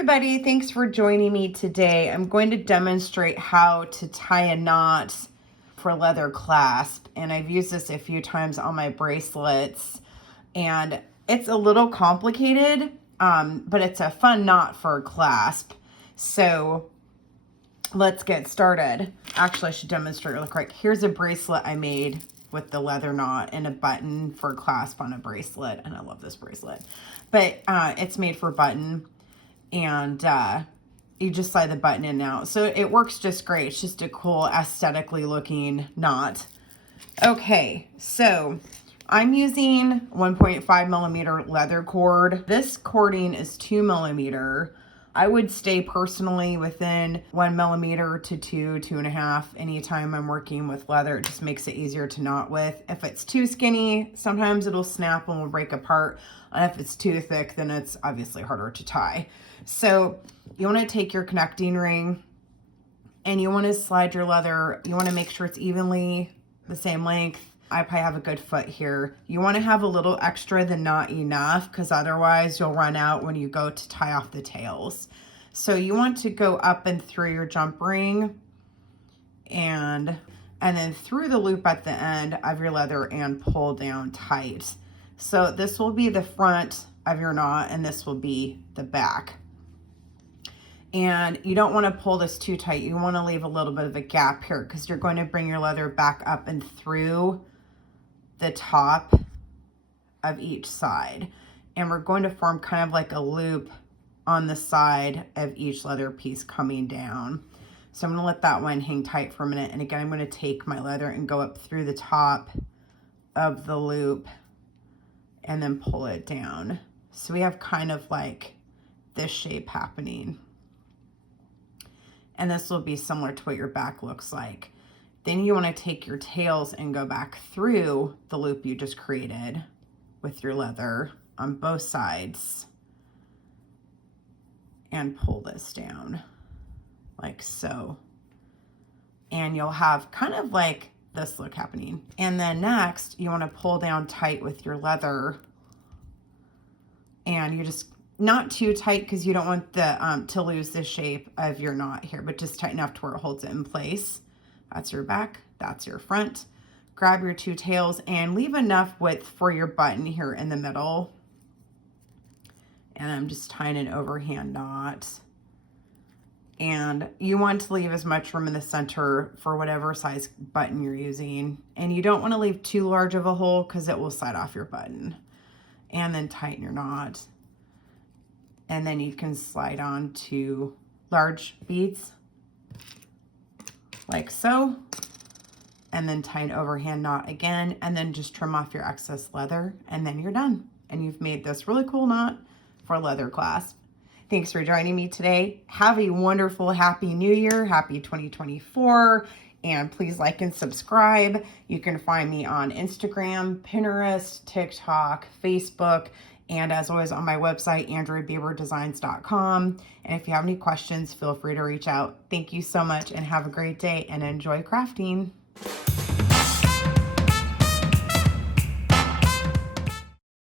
everybody, thanks for joining me today. I'm going to demonstrate how to tie a knot for leather clasp, and I've used this a few times on my bracelets, and it's a little complicated, but it's a fun knot for a clasp. So let's get started. Actually, I should demonstrate real quick. Here's a bracelet I made with the leather knot and a button for clasp on a bracelet, and I love this bracelet, but it's made for button. And you just slide the button in and out. So it works just great. It's just a cool aesthetically looking knot. Okay, so I'm using 1.5 millimeter leather cord. This cording is 2 millimeter. I would stay personally within 1 millimeter to 2.5 anytime I'm working with leather. It just makes it easier to knot with. If it's too skinny, sometimes it'll snap and will break apart. And if it's too thick, then it's obviously harder to tie. So you want to take your connecting ring and you want to slide your leather. You want to make sure it's evenly the same length. I probably have a good foot here. You want to have a little extra than not enough, because otherwise you'll run out when you go to tie off the tails. So you want to go up and through your jump ring and then through the loop at the end of your leather and pull down tight. So this will be the front of your knot and this will be the back. And you don't want to pull this too tight. You want to leave a little bit of a gap here, because you're going to bring your leather back up and through the top of each side. And we're going to form kind of like a loop on the side of each leather piece coming down. So I'm going to let that one hang tight for a minute. And again, I'm going to take my leather and go up through the top of the loop and then pull it down. So we have kind of like this shape happening. And this will be similar to what your back looks like. Then you want to take your tails and go back through the loop you just created with your leather on both sides and pull this down like so. And you'll have kind of like this look happening. And then next, you want to pull down tight with your leather, and you just not too tight because you don't want the to lose the shape of your knot here, but just tight enough to where it holds it in place. That's your back, that's your front. Grab your two tails and leave enough width for your button here in the middle. And I'm just tying an overhand knot. And you want to leave as much room in the center for whatever size button you're using. And you don't want to leave too large of a hole because it will slide off your button. And then tighten your knot. And then you can slide on to large beads like so, and then tie an overhand knot again, and then just trim off your excess leather, and then you're done. And you've made this really cool knot for leather clasp. Thanks for joining me today. Have a wonderful, happy new year, happy 2024, and please like and subscribe. You can find me on Instagram, Pinterest, TikTok, Facebook, and as always on my website, andreabeberdesigns.com. And if you have any questions, feel free to reach out. Thank you so much and have a great day and enjoy crafting.